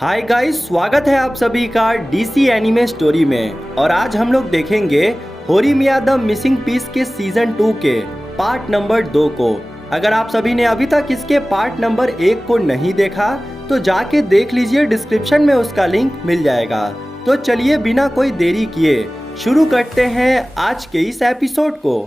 Hi guys, स्वागत है आप सभी का डीसी एनिमे स्टोरी में। और आज हम लोग देखेंगे होरीमिया द मिसिंग पीस के सीजन 2 के पार्ट नंबर 2 को। अगर आप सभी ने अभी तक इसके पार्ट नंबर 1 को नहीं देखा तो जाके देख लीजिए, डिस्क्रिप्शन में उसका लिंक मिल जाएगा। तो चलिए बिना कोई देरी किए शुरू करते हैं आज के इस एपिसोड को।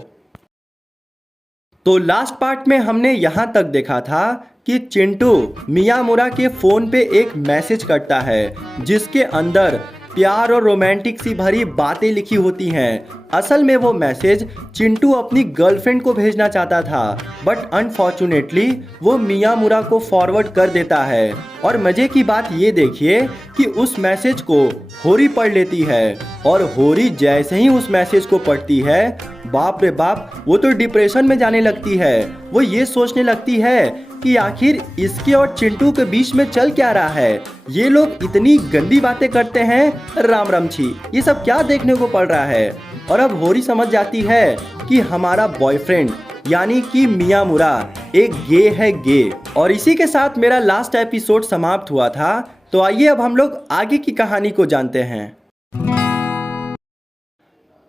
तो लास्ट पार्ट में हमने यहाँ तक देखा था कि चिंटू मियामुरा के फ़ोन पे एक मैसेज करता है जिसके अंदर प्यार और रोमांटिक सी भरी बातें लिखी होती हैं। असल में वो मैसेज चिंटू अपनी गर्लफ्रेंड को भेजना चाहता था, बट अनफॉर्चुनेटली वो मियामुरा को फॉरवर्ड कर देता है। और मज़े की बात ये देखिए कि उस मैसेज को होरी पढ़ लेती है, और होरी जैसे ही उस मैसेज को पढ़ती है, बाप रे बाप, वो तो डिप्रेशन में जाने लगती है। वो ये सोचने लगती है कि आखिर इसके और चिंटू के बीच में चल क्या रहा है। ये लोग इतनी गंदी बातें करते हैं, राम राम छी, ये सब क्या देखने को पड़ रहा है। और अब होरी समझ जाती है कि हमारा बॉयफ्रेंड यानी कि मियामुरा एक गे है, गे। और इसी के साथ मेरा लास्ट एपिसोड समाप्त हुआ था। तो आइए अब हम लोग आगे की कहानी को जानते हैं।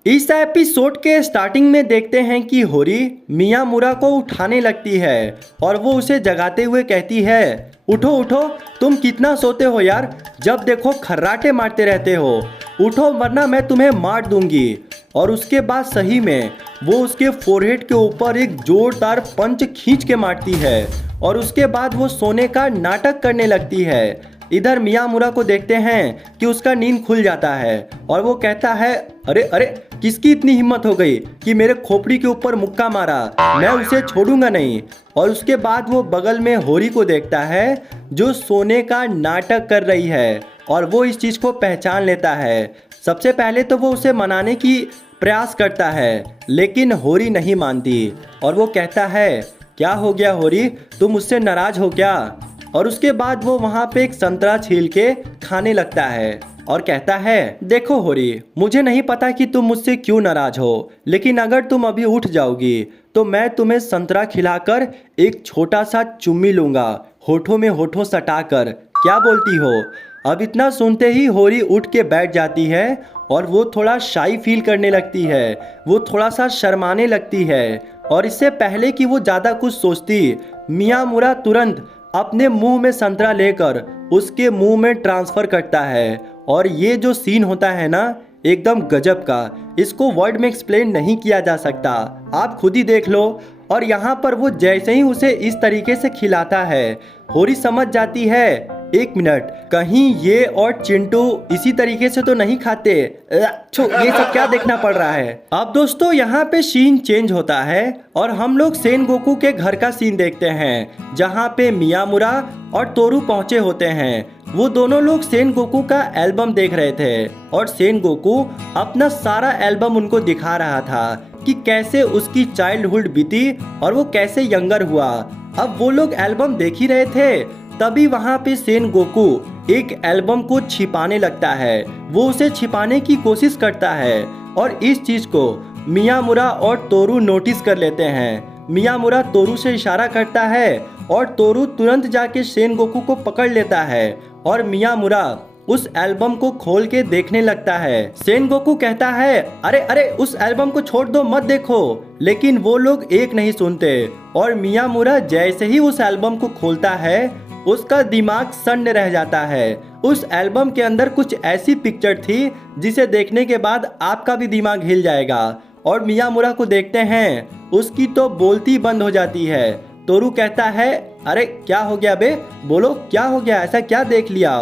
इस एपिसोड के स्टार्टिंग में देखते हैं कि होरी मियामुरा को उठाने लगती है और वो उसे जगाते हुए कहती है, उठो उठो, तुम कितना सोते हो यार, जब देखो खर्राटे मारते रहते हो, उठो वरना मैं तुम्हें मार दूंगी। और उसके बाद सही में वो उसके फोरहेड के ऊपर एक जोरदार पंच खींच के मारती है और उसके बाद वो सोने का नाटक करने लगती है। इधर मियामुरा को देखते हैं कि उसका नींद खुल जाता है और वो कहता है, अरे अरे, किसकी इतनी हिम्मत हो गई कि मेरे खोपड़ी के ऊपर मुक्का मारा, मैं उसे छोड़ूंगा नहीं। और उसके बाद वो बगल में होरी को देखता है जो सोने का नाटक कर रही है और वो इस चीज़ को पहचान लेता है। सबसे पहले तो वो उसे मनाने की प्रयास करता है, लेकिन होरी नहीं मानती और वो कहता है, क्या हो गया होरी, तुम मुझसे नाराज़ हो क्या। और उसके बाद वो वहाँ पे एक संतरा छील के खाने लगता है और कहता है, देखो होरी, मुझे नहीं पता कि तुम मुझसे क्यों नाराज हो, लेकिन अगर तुम अभी उठ जाओगी तो मैं तुम्हें संतरा खिलाकर एक छोटा सा चुम्मी लूँगा, होठों में होठों सटाकर। क्या बोलती हो। अब इतना सुनते ही होरी उठ के बैठ जाती है और वो थोड़ा शाई फील करने लगती है, वो थोड़ा सा शर्माने लगती है। और इससे पहले कि वो ज़्यादा कुछ सोचती, मियामुरा तुरंत अपने मुंह में संतरा लेकर उसके मुंह में ट्रांसफ़र करता है। और ये जो सीन होता है ना, एकदम गजब का, इसको वर्ड में एक्सप्लेन नहीं किया जा सकता, आप खुद ही देख लो। और यहाँ पर वो जैसे ही उसे इस तरीके से खिलाता है, होरी समझ जाती है, एक मिनट, कहीं ये और चिंटू इसी तरीके से तो नहीं खाते। ये सब क्या देखना पड़ रहा है। अब दोस्तों यहाँ पे सीन चेंज होता है और हम लोग सेन गोकू के घर का सीन देखते हैं, जहाँ पे मियामुरा और तोरू पहुँचे होते हैं। वो दोनों लोग सेन गोकू का एल्बम देख रहे थे और सेन गोकू अपना सारा एल्बम उनको दिखा रहा था कि कैसे उसकी चाइल्डहुड बीती और वो कैसे यंगर हुआ। अब वो लोग एल्बम देख ही रहे थे, तभी वहाँ पे सेन गोकू एक एल्बम को छिपाने लगता है। वो उसे छिपाने की कोशिश करता है और इस चीज़ को मियामुरा और तोरू नोटिस कर लेते हैं। मियामुरा तोरू से इशारा करता है और तोरू तुरंत जाके सेन गोकू को पकड़ लेता है और मियामुरा उस एल्बम को खोल के देखने लगता है। सेन गोकू कहता है, अरे अरे, उस एल्बम को छोड़ दो, मत देखो। लेकिन वो लोग एक नहीं सुनते और मियामुरा जैसे ही उस एल्बम को खोलता है, उसका दिमाग सन्न रह जाता है। उस एल्बम के अंदर कुछ ऐसी पिक्चर थी जिसे देखने के बाद आपका भी दिमाग हिल जाएगा। और मियामुरा को देखते हैं, उसकी तो बोलती बंद हो जाती है। तोरू कहता है, अरे क्या हो गया बे, बोलो क्या हो गया, ऐसा क्या देख लिया।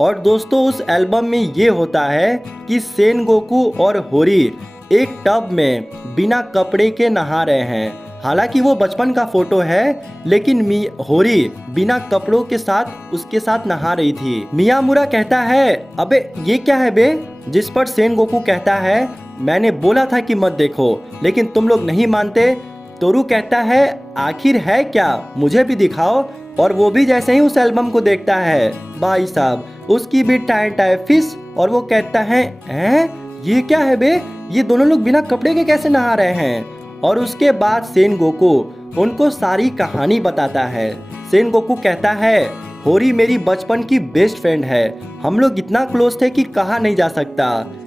और दोस्तों उस एल्बम में ये होता है कि सेन गोकू और होरी एक टब में बिना कपड़े के नहा रहे हैं। हालांकि वो बचपन का फोटो है, लेकिन होरी बिना कपड़ों के साथ उसके साथ नहा रही थी। मियामुरा कहता है, अबे ये क्या है बे, जिस पर सेन गोकू कहता है, मैंने बोला था कि मत देखो, लेकिन तुम लोग नहीं मानते। तोरू कहता है, आखिर है क्या, मुझे भी दिखाओ। और वो भी जैसे ही उस एल्बम को देखता है, भाई साहब, उसकी भी टाइम फिश। और वो कहता है, हैं ये क्या है बे, ये दोनों लोग बिना कपड़े के कैसे नहा रहे हैं। और उसके बाद सेन गोकू उनको सारी कहानी बताता है। सेन गोकू कहता है, होरी मेरी बचपन की बेस्ट फ्रेंड है, हम लोग इतना क्लोज थे कि कहा नहीं जा सकता।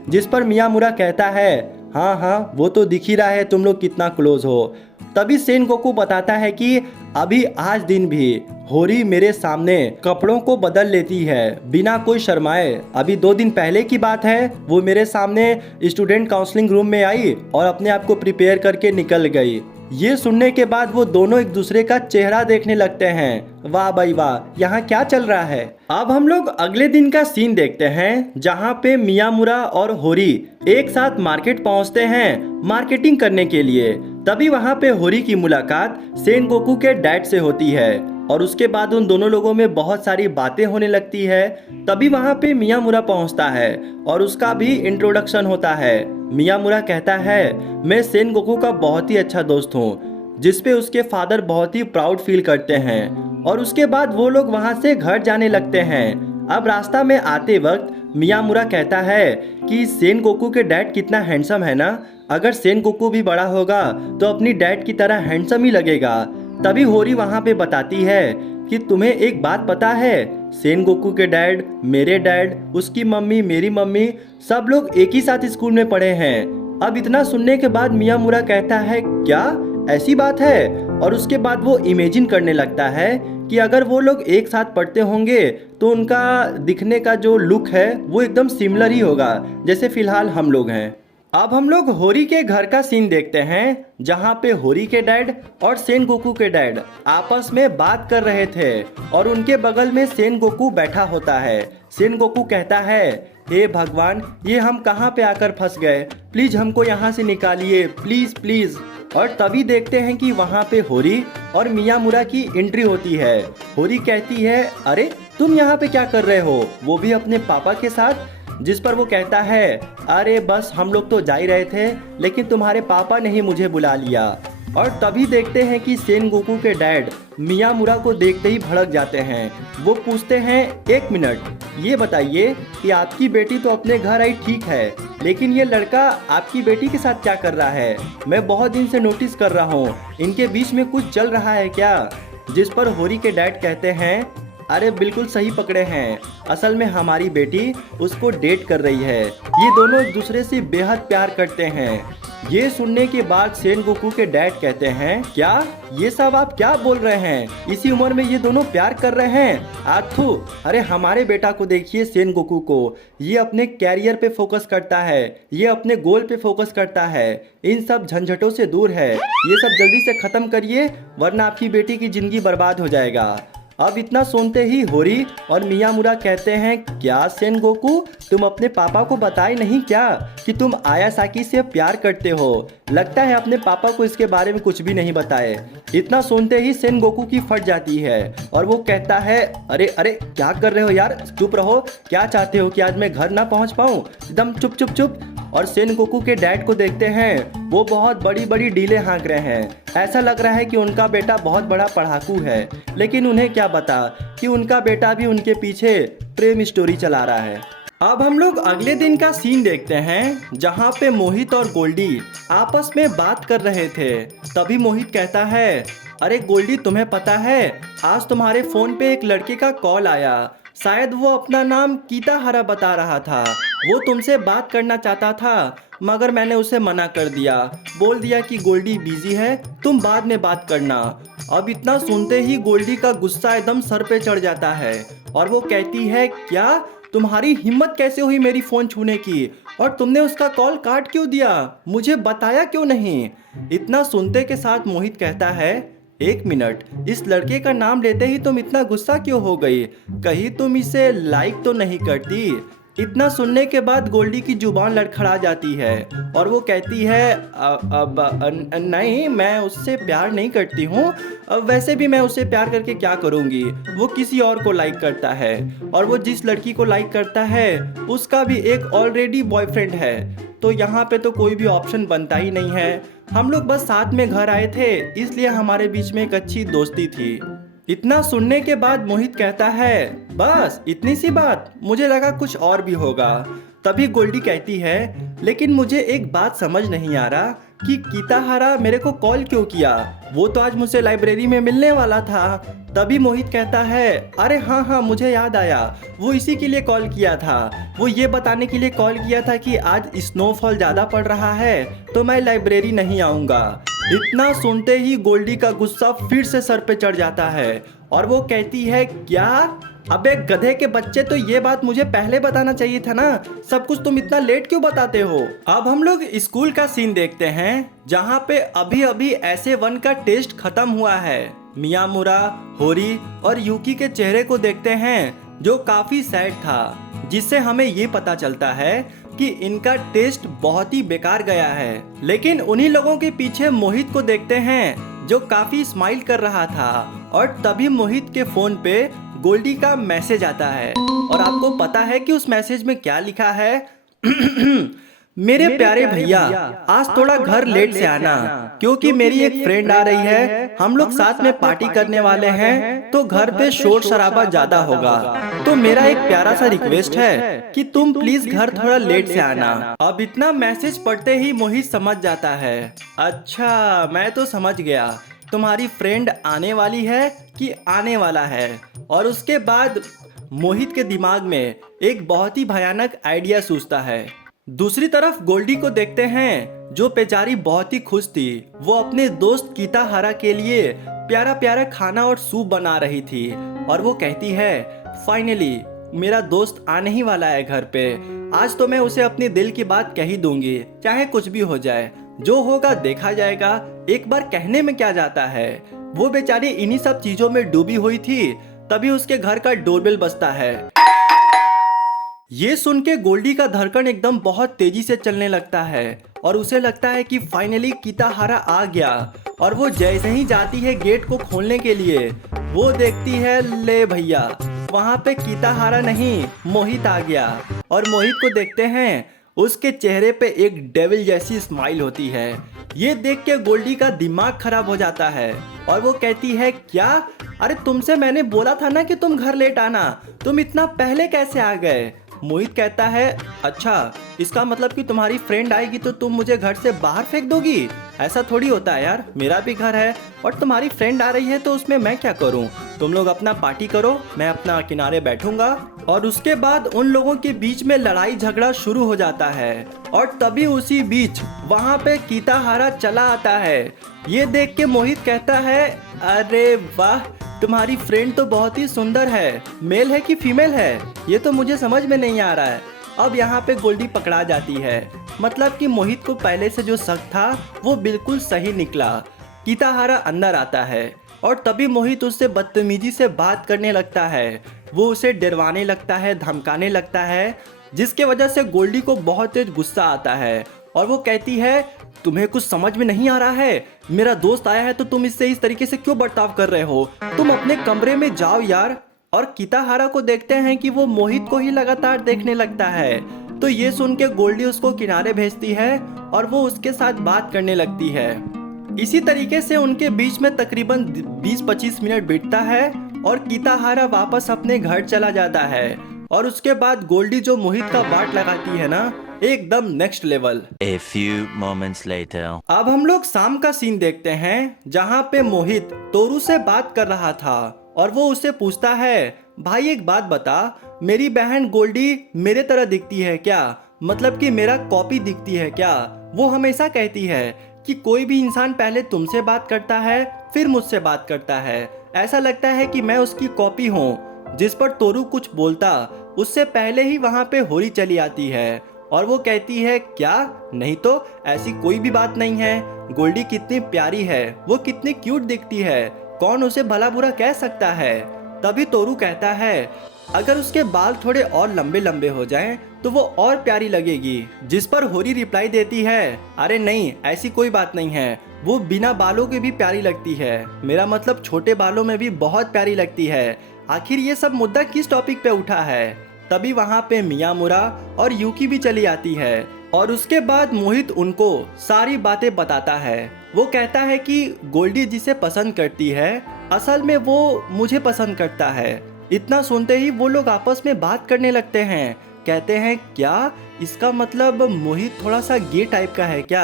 जिस पर मियामुरा कहता है हाँ हाँ वो तो दिख ही रहा है तुम लोग कितना क्लोज हो। तभी सेनगोकू बताता है कि अभी आज दिन भी होरी मेरे सामने कपड़ों को बदल लेती है बिना कोई शर्माए। अभी 2 दिन पहले की बात है, वो मेरे सामने स्टूडेंट काउंसलिंग रूम में आई और अपने आप को प्रिपेयर करके निकल गई। ये सुनने के बाद वो दोनों एक दूसरे का चेहरा देखने लगते हैं। वाह भाई वाह, यहाँ क्या चल रहा है। अब हम लोग अगले दिन का सीन देखते हैं जहाँ पे मियामुरा और होरी एक साथ मार्केट पहुँचते हैं मार्केटिंग करने के लिए। तभी वहाँ पे होरी की मुलाकात सेनगोकू के डैड से होती है और उसके बाद उन दोनों लोगों में बहुत सारी बातें होने लगती है। तभी वहाँ पे मियामुरा पहुँचता है और उसका भी इंट्रोडक्शन होता है। मियामुरा कहता है मैं सेनगोकू का बहुत ही अच्छा दोस्त हूँ, जिसपे उसके फादर बहुत ही प्राउड फील करते हैं। और उसके बाद वो लोग वहाँ से घर जाने लगते हैं। अब रास्ता में आते वक्त मियामुरा कहता है कि सेनगोकू के डैड कितना हैंडसम है ना, अगर सेनगोकू भी बड़ा होगा तो अपनी डैड की तरह हैंडसम ही लगेगा। तभी होरी वहाँ पे बताती है कि तुम्हें एक बात पता है, सेनगोकू के डैड, मेरे डैड, उसकी मम्मी, मेरी मम्मी, सब लोग एक ही साथ स्कूल में पढ़े हैं। अब इतना सुनने के बाद मियामुरा कहता है क्या ऐसी बात है, और उसके बाद वो इमेजिन करने लगता है कि अगर वो लोग एक साथ पढ़ते होंगे तो उनका दिखने का जो लुक है वो एकदम सिमिलर ही होगा जैसे फिलहाल हम लोग हैं। अब हम लोग होरी के घर का सीन देखते हैं जहाँ पे होरी के डैड और सेनगोकू के डैड आपस में बात कर रहे थे और उनके बगल में सेनगोकू बैठा होता है। सेनगोकू कहता है हे भगवान, ये हम कहाँ पे आकर फंस गए, प्लीज हमको यहाँ से निकालिए, प्लीज प्लीज। और तभी देखते हैं कि वहाँ पे होरी और मियामुरा की एंट्री होती है। होरी कहती है अरे तुम यहाँ पे क्या कर रहे हो, वो भी अपने पापा के साथ। जिस पर वो कहता है अरे बस हम लोग तो जा ही रहे थे, लेकिन तुम्हारे पापा ने ही मुझे बुला लिया। और तभी देखते हैं कि सेनगोकू के डैड मियामुरा को देखते ही भड़क जाते हैं। वो पूछते हैं एक मिनट, ये बताइए कि आपकी बेटी तो अपने घर आई ठीक है, लेकिन ये लड़का आपकी बेटी के साथ क्या कर रहा है, मैं बहुत दिन से नोटिस कर रहा हूँ, इनके बीच में कुछ चल रहा है क्या। जिस पर होरी के डैड कहते हैं अरे बिल्कुल सही पकड़े हैं, असल में हमारी बेटी उसको डेट कर रही है, ये दोनों एक दूसरे से बेहद प्यार करते हैं। ये सुनने के बाद सेनगोकू के डैड कहते हैं क्या ये सब आप क्या बोल रहे हैं, इसी उम्र में ये दोनों प्यार कर रहे हैं, आथू। अरे हमारे बेटा को देखिए सेनगोकू को, ये अपने कैरियर पे फोकस करता है, ये अपने गोल पे फोकस करता है, इन सब झंझटों से दूर है, ये सब जल्दी से खत्म करिए वरना आपकी बेटी की जिंदगी बर्बाद हो जाएगा। अब इतना सुनते ही होरी और मियामुरा कहते हैं क्या सेनगोकू, तुम अपने पापा को बताए नहीं क्या कि तुम आयासाकी से प्यार करते हो, लगता है अपने पापा को इसके बारे में कुछ भी नहीं बताए। इतना सुनते ही सेनगोकू की फट जाती है और वो कहता है अरे अरे क्या कर रहे हो यार, चुप रहो, क्या चाहते हो कि आज मैं घर ना पहुंच पाऊं, एकदम चुप चुप चुप। और सेनगोकू के डैड को देखते हैं वो बहुत बड़ी बड़ी डीलें हाँक रहे हैं, ऐसा लग रहा है कि उनका बेटा बहुत बड़ा पढ़ाकू है, लेकिन उन्हें क्या पता कि उनका बेटा भी उनके पीछे प्रेम स्टोरी चला रहा है। अब हम लोग अगले दिन का सीन देखते हैं जहाँ पे मोहित और गोल्डी आपस में बात कर रहे थे। तभी मोहित कहता है अरे गोल्डी तुम्हें पता है आज तुम्हारे फोन पे एक लड़के का कॉल आया, शायद वो अपना नाम कीताहारा बता रहा था, वो तुमसे बात करना चाहता था मगर मैंने उसे मना कर दिया, बोल दिया कि गोल्डी बिजी है, तुम बाद में बात करना। अब इतना सुनते ही गोल्डी का गुस्सा एकदम सर पे चढ़ जाता है और वो कहती है क्या तुम्हारी हिम्मत कैसे हुई मेरी फ़ोन छूने की, और तुमने उसका कॉल काट क्यों दिया, मुझे बताया क्यों नहीं। इतना सुनते के साथ मोहित कहता है एक मिनट, इस लड़के का नाम लेते ही तुम इतना गुस्सा क्यों हो गई, कहीं तुम इसे लाइक तो नहीं करती। इतना सुनने के बाद गोल्डी की जुबान लड़खड़ा जाती है और वो कहती है नहीं, मैं उससे प्यार नहीं करती हूँ, वैसे भी मैं उससे प्यार करके क्या करूँगी, वो किसी और को लाइक करता है और वो जिस लड़की को लाइक करता है उसका भी एक ऑलरेडी बॉयफ्रेंड है, तो यहाँ पे तो कोई भी ऑप्शन बनता ही नहीं है। हम लोग बस साथ में घर आए थे इसलिए हमारे बीच में एक अच्छी दोस्ती थी। इतना सुनने के बाद मोहित कहता है, बस इतनी सी बात, मुझे लगा कुछ और भी होगा। तभी गोल्डी कहती है, लेकिन मुझे एक बात समझ नहीं आ रहा कि कीताहारा मेरे को कॉल क्यों किया, वो तो आज मुझसे लाइब्रेरी में मिलने वाला था। तभी मोहित कहता है, अरे हाँ हाँ मुझे याद आया, वो इसी के लिए कॉल किया था, वो ये बताने के लिए कॉल किया था कि आज स्नोफॉल ज़्यादा पड़ रहा है तो मैं लाइब्रेरी नहीं आऊँगा। इतना सुनते ही गोल्डी का गुस्सा फिर से सर पे चढ़ जाता है और वो कहती है, क्या? अबे गधे के बच्चे, तो ये बात मुझे पहले बताना चाहिए था ना, सब कुछ तुम इतना लेट क्यों बताते हो। अब हम लोग स्कूल का सीन देखते हैं जहाँ पे अभी अभी ऐसे1 का टेस्ट खत्म हुआ है। मियामुरा, होरी और यूकी के चेहरे को देखते हैं जो काफी सैड था, जिससे हमें ये पता चलता है कि इनका टेस्ट बहुत ही बेकार गया है। लेकिन उन्हीं लोगों के पीछे मोहित को देखते हैं जो काफी स्माइल कर रहा था और तभी मोहित के फोन पे गोल्डी का मैसेज आता है और आपको पता है कि उस मैसेज में क्या लिखा है? मेरे प्यारे भैया, आज थोड़ा घर लेट से आना क्योंकि मेरी एक फ्रेंड आ रही है, हम लोग साथ में पार्टी करने वाले हैं तो घर पे शोर शराबा ज्यादा होगा, तो मेरा एक प्यारा सा रिक्वेस्ट है कि तुम प्लीज घर थोड़ा लेट से आना। अब इतना मैसेज पढ़ते ही मोहित समझ जाता है, अच्छा मैं तो समझ गया, तुम्हारी फ्रेंड आने वाली है कि आने वाला है। और उसके बाद मोहित के दिमाग में एक बहुत ही भयानक आइडिया सूझता है। दूसरी तरफ गोल्डी को देखते हैं जो बेचारी बहुत ही खुश थी, वो अपने दोस्त कीताहारा के लिए प्यारा प्यारा खाना और सूप बना रही थी और वो कहती है, फाइनली मेरा दोस्त आने ही वाला है घर पे, आज तो मैं उसे अपने दिल की बात कह ही दूंगी, चाहे कुछ भी हो जाए, जो होगा देखा जाएगा, एक बार कहने में क्या जाता है। वो बेचारी इन्हीं सब चीजों में डूबी हुई थी, तभी उसके घर का डोरबेल बजता है। ये सुन के गोल्डी का धड़कन एकदम बहुत तेजी से चलने लगता है और उसे लगता है कि फाइनली कीताहारा आ गया। और वो जैसे ही जाती है गेट को खोलने के लिए, वो देखती है, ले भैया, वहाँ पे कीताहारा नहीं मोहित आ गया। और मोहित को देखते हैं उसके चेहरे पे एक डेविल जैसी स्माइल होती है। ये देख के गोल्डी का दिमाग खराब हो जाता है और वो कहती है, क्या? अरे तुमसे मैंने बोला था ना कि तुम घर लेट आना, तुम इतना पहले कैसे आ गए? मोहित कहता है, अच्छा इसका मतलब कि तुम्हारी फ्रेंड आएगी तो तुम मुझे घर से बाहर फेंक दोगी? ऐसा थोड़ी होता है यार, मेरा भी घर है और तुम्हारी फ्रेंड आ रही है तो उसमें मैं क्या करूं? तुम लोग अपना पार्टी करो, मैं अपना किनारे बैठूंगा। और उसके बाद उन लोगों के बीच में लड़ाई झगड़ा शुरू हो जाता है और तभी उसी बीच वहाँ पे कीताहारा चला आता है। ये देख के मोहित कहता है, अरे वाह, तुम्हारी फ्रेंड तो बहुत ही सुंदर है, मेल है कि फीमेल है, ये तो मुझे समझ में नहीं आ रहा है। अब यहाँ पे गोल्डी पकड़ा जाती है, मतलब कि मोहित को पहले से जो शक था वो बिल्कुल सही निकला। कीताहारा अंदर आता है और तभी मोहित उससे बदतमीजी से बात करने लगता है, वो उसे डरवाने लगता है, धमकाने लगता है, जिसके वजह से गोल्डी को बहुत तेज गुस्सा आता है और वो कहती है, तुम्हें कुछ समझ में नहीं आ रहा है? मेरा दोस्त आया है तो तुम इससे इस तरीके से क्यों बर्ताव कर रहे हो? तुम अपने कमरे में जाओ यार। और कीताहारा को देखते हैं कि वो मोहित को ही लगातार देखने लगता है, तो ये सुन के गोल्डी उसको किनारे भेजती है और वो उसके साथ बात करने लगती है। इसी तरीके से उनके बीच में तकरीबन 20-25 मिनट बीतता है और कीताहारा वापस अपने घर चला जाता है। और उसके बाद गोल्डी जो मोहित का बाट लगाती है ना, एकदम next level. A few moments later. अब हम लोग शाम का सीन देखते हैं जहाँ पे मोहित तोरू से बात कर रहा था और वो उससे पूछता है, भाई एक बात बता, मेरी बहन गोल्डी मेरे तरह दिखती है क्या? मतलब कि मेरा कॉपी दिखती है क्या? वो हमेशा कहती है कि कोई भी इंसान पहले तुमसे बात करता है फिर मुझसे बात करता है, ऐसा लगता है कि मैं उसकी कॉपी हूँ। जिस पर तोरू कुछ बोलता उससे पहले ही वहाँ पे होरी चली आती है और वो कहती है, क्या? नहीं तो ऐसी कोई भी बात नहीं है, गोल्डी कितनी प्यारी है, वो कितनी क्यूट दिखती है, कौन उसे भला बुरा कह सकता है? तभी तोरू कहता है, अगर उसके बाल थोड़े और लंबे लंबे हो जाएं तो वो और प्यारी लगेगी। जिस पर होरी रिप्लाई देती है, अरे नहीं, ऐसी कोई बात नहीं है, वो बिना बालों के भी प्यारी लगती है, मेरा मतलब छोटे बालों में भी बहुत प्यारी लगती है। आखिर ये सब मुद्दा किस टॉपिक पे उठा है? तभी वहाँ पे मियामुरा और यूकी भी चली आती है और उसके बाद मोहित उनको सारी बातें बताता है। वो कहता है कि गोल्डी जिसे पसंद करती है असल में वो मुझे पसंद करता है। इतना सुनते ही वो लोग आपस में बात करने लगते हैं। कहते हैं क्या इसका मतलब मोहित थोड़ा सा गे टाइप का है क्या?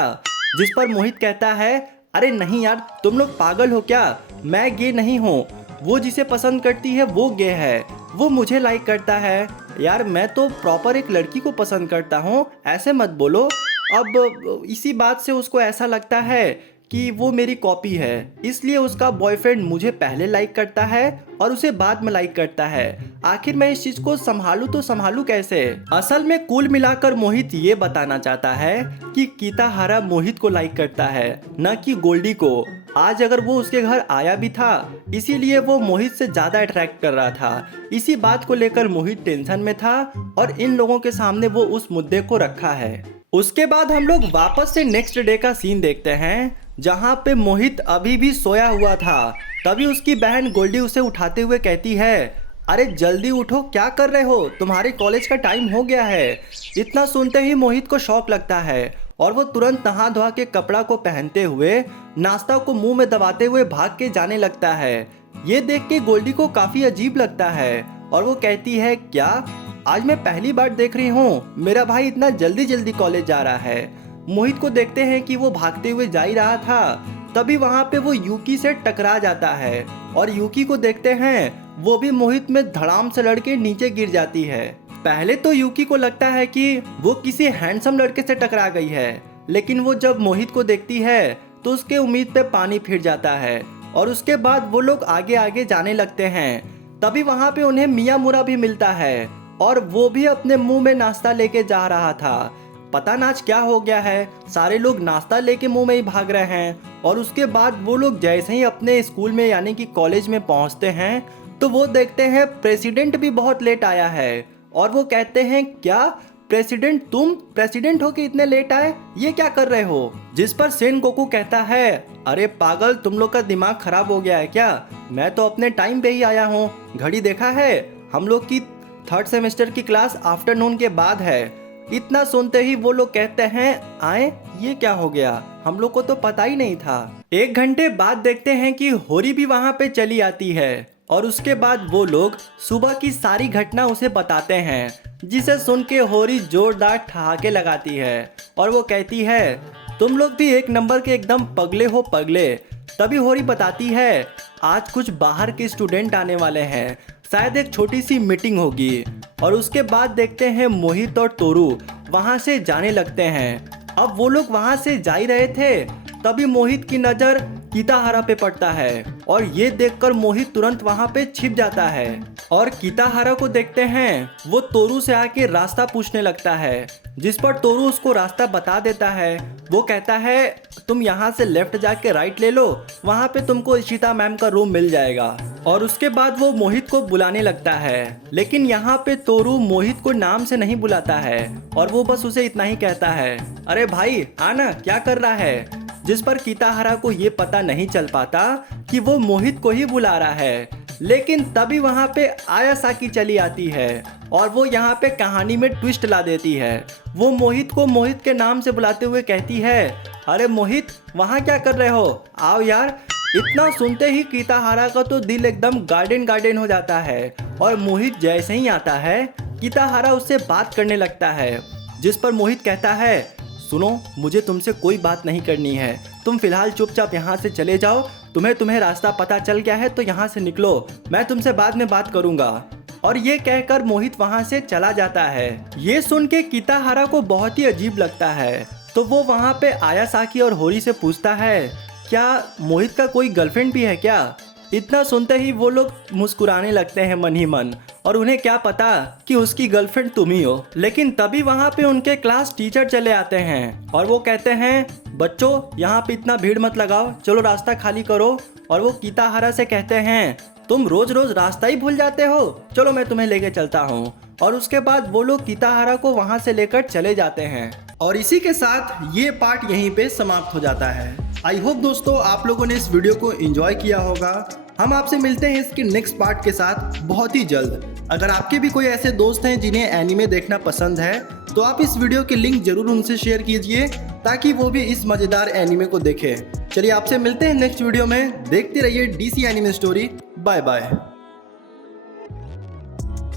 जिस पर मोहित कहता है अरे नहीं यार, तुम लोग पागल हो क्या, मैं गे नहीं हूँ। वो जिसे पसंद करती है वो गे है, वो मुझे लाइक करता है। यार मैं तो प्रॉपर एक लड़की को पसंद करता हूँ, ऐसे मत बोलो। अब इसी बात से उसको ऐसा लगता है कि वो मेरी कॉपी है, इसलिए उसका बॉयफ्रेंड मुझे पहले लाइक करता है और उसे बाद में लाइक करता है। आखिर मैं इस चीज को संभालूं तो संभालूं कैसे? असल में कुल मिलाकर मोहित ये बताना चाहता है कि किताहारा मोहित को लाइक करता है, न कि गोल्डी को। आज अगर वो उसके घर आया भी था इसीलिए वो मोहित से ज्यादा अट्रैक्ट कर रहा था। इसी बात को लेकर मोहित टेंशन में था और इन लोगों के सामने वो उस मुद्दे को रखा है। उसके बाद हम लोग वापस से नेक्स्ट डे का सीन देखते हैं जहाँ पे मोहित अभी भी सोया हुआ था। तभी उसकी बहन गोल्डी उसे उठाते हुए कहती है अरे जल्दी उठो, क्या कर रहे हो, तुम्हारे कॉलेज का टाइम हो गया है। इतना सुनते ही मोहित को शौक लगता है और वो तुरंत नहा धोआ के कपड़ा को पहनते हुए नाश्ता को मुंह में दबाते हुए भाग के जाने लगता है। ये देख के गोल्डी को काफी अजीब लगता है और वो कहती है क्या आज मैं पहली बार देख रही हूँ मेरा भाई इतना जल्दी जल्दी कॉलेज जा रहा है। मोहित को देखते हैं कि वो भागते हुए जा ही रहा था, तभी वहाँ पे वो यूकी से टकरा जाता है और यूकी को देखते हैं वो भी मोहित में धड़ाम से लड़के नीचे गिर जाती है। पहले तो यूकी को लगता है कि वो किसी हैंडसम लड़के से टकरा गई है, लेकिन वो जब मोहित को देखती है तो उसके उम्मीद पे पानी फिर जाता है और उसके बाद वो लोग आगे आगे जाने लगते हैं। तभी वहाँ पे उन्हें मियामुरा भी मिलता है और वो भी अपने मुंह में नाश्ता लेके जा रहा था। पता ना आज क्या हो गया है, सारे लोग नाश्ता लेके मुंह में ही भाग रहे हैं। और उसके बाद वो लोग जैसे ही अपने स्कूल में यानी कि कॉलेज में पहुंचते हैं तो वो देखते हैं प्रेसिडेंट भी बहुत लेट आया है और वो कहते हैं क्या प्रेसिडेंट, तुम प्रेसिडेंट हो कि इतने लेट आए, ये क्या कर रहे हो? जिस पर सेन गोकू कहता है अरे पागल, तुम लोग का दिमाग खराब हो गया है क्या, मैं तो अपने टाइम पे ही आया हूँ। घड़ी देखा है, हम लोग की 3rd सेमेस्टर की क्लास आफ्टरनून के बाद है। इतना सुनते ही वो लोग कहते हैं आए, ये क्या हो गया, हम लोग को तो पता ही नहीं था। 1 घंटे बाद देखते हैं कि होरी भी वहाँ पे चली आती है और उसके बाद वो लोग सुबह की सारी घटना उसे बताते हैं, जिसे सुन के होरी जोरदार ठहाके लगाती है और वो कहती है तुम लोग भी एक नंबर के एकदम पगले हो पगले। तभी होरी बताती है आज कुछ बाहर के स्टूडेंट आने वाले हैं, शायद एक छोटी सी मीटिंग होगी। और उसके बाद देखते हैं मोहित और तोरू वहां से जाने लगते हैं। अब वो लोग वहां से जा ही रहे थे तभी मोहित की नज़र किताहारा पे पड़ता है और ये देखकर मोहित तुरंत वहां पे छिप जाता है और किताहारा को देखते हैं वो तोरू से आके रास्ता पूछने लगता है, जिस पर तोरू उसको रास्ता बता देता है। वो कहता है तुम यहाँ से लेफ्ट जाके राइट ले लो, वहाँ पे तुमको इशिता मैम का रूम मिल जाएगा। और उसके बाद वो मोहित को बुलाने लगता है, लेकिन यहाँ पे तोरू मोहित को नाम से नहीं बुलाता है और वो बस उसे इतना ही कहता है अरे भाई आना, क्या कर रहा है। जिस पर किताहारा को ये पता नहीं चल पाता कि वो मोहित को ही बुला रहा है। लेकिन तभी वहाँ पे आया साकी चली आती है और वो यहाँ पे कहानी में ट्विस्ट ला देती है। वो मोहित को मोहित के नाम से बुलाते हुए कहती है अरे मोहित, वहाँ क्या कर रहे हो, आओ यार। इतना सुनते ही किताहारा का तो दिल एकदम गार्डन गार्डन हो जाता है और मोहित जैसे ही आता है किताहारा उससे बात करने लगता है। जिस पर मोहित कहता है सुनो, मुझे तुमसे कोई बात नहीं करनी है, तुम फिलहाल चुपचाप यहाँ से चले जाओ। तुम्हें रास्ता पता चल गया है तो यहाँ से निकलो, मैं तुमसे बाद में बात करूँगा। और ये कहकर मोहित वहाँ से चला जाता है। ये सुन के किताहारा को बहुत ही अजीब लगता है तो वो वहाँ पे आयासाकी और होरी से पूछता है क्या मोहित का कोई गर्लफ्रेंड भी है क्या। इतना सुनते ही वो लोग मुस्कुराने लगते हैं मन ही मन और उन्हें क्या पता कि उसकी गर्लफ्रेंड तुम ही हो। लेकिन तभी वहाँ पे उनके क्लास टीचर चले आते हैं और वो कहते हैं बच्चों, यहाँ पे इतना भीड़ मत लगाओ, चलो रास्ता खाली करो। और वो किताहारा से कहते हैं तुम रोज रोज रास्ता ही भूल जाते हो, चलो मैं तुम्हें लेके चलता हूँ। और उसके बाद वो लोग किताहारा को वहाँ से लेकर चले जाते हैं। और इसी के साथ ये पार्ट यहीं पे समाप्त हो जाता है। आई होप दोस्तों आप लोगों ने इस वीडियो को एंजॉय किया होगा। हम आपसे मिलते हैं इसके नेक्स्ट पार्ट के साथ बहुत ही जल्द। अगर आपके भी कोई ऐसे दोस्त हैं जिन्हें एनीमे देखना पसंद है तो आप इस वीडियो के लिंक जरूर उनसे शेयर कीजिए ताकि वो भी इस मजेदार एनीमे को देखें। चलिए आपसे मिलते हैं नेक्स्ट वीडियो में। देखते रहिए DC anime story. Bye bye.